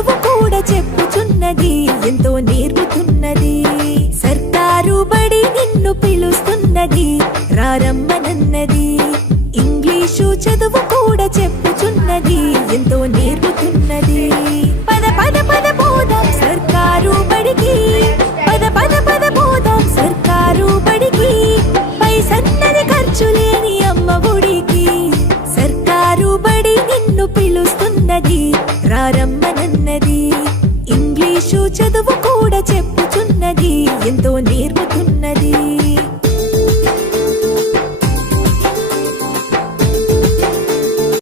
చదువు కూడా చెప్పుచున్నది, ఎంతో నేర్పుతున్నది. సర్కారు బడి నిన్ను పిలుస్తున్నది, రారమ్మనన్నది. ఇంగ్లీషు చదువు కూడా చెప్పుచున్నది, ఎంతో నేర్పుతున్నది. పద పద పద పోదాం సర్కారు బడికి, పద పద పద పోదాం సర్కారు బడికి. పైసన్నది ఖర్చు లేని అమ్మ ఒడికి. సర్కారు బడి నిన్ను పిలుస్తున్నది, రారమ్మనన్నది. ఇంగ్లీషు చదువు కూడా చెప్పుచున్నది, ఎంతో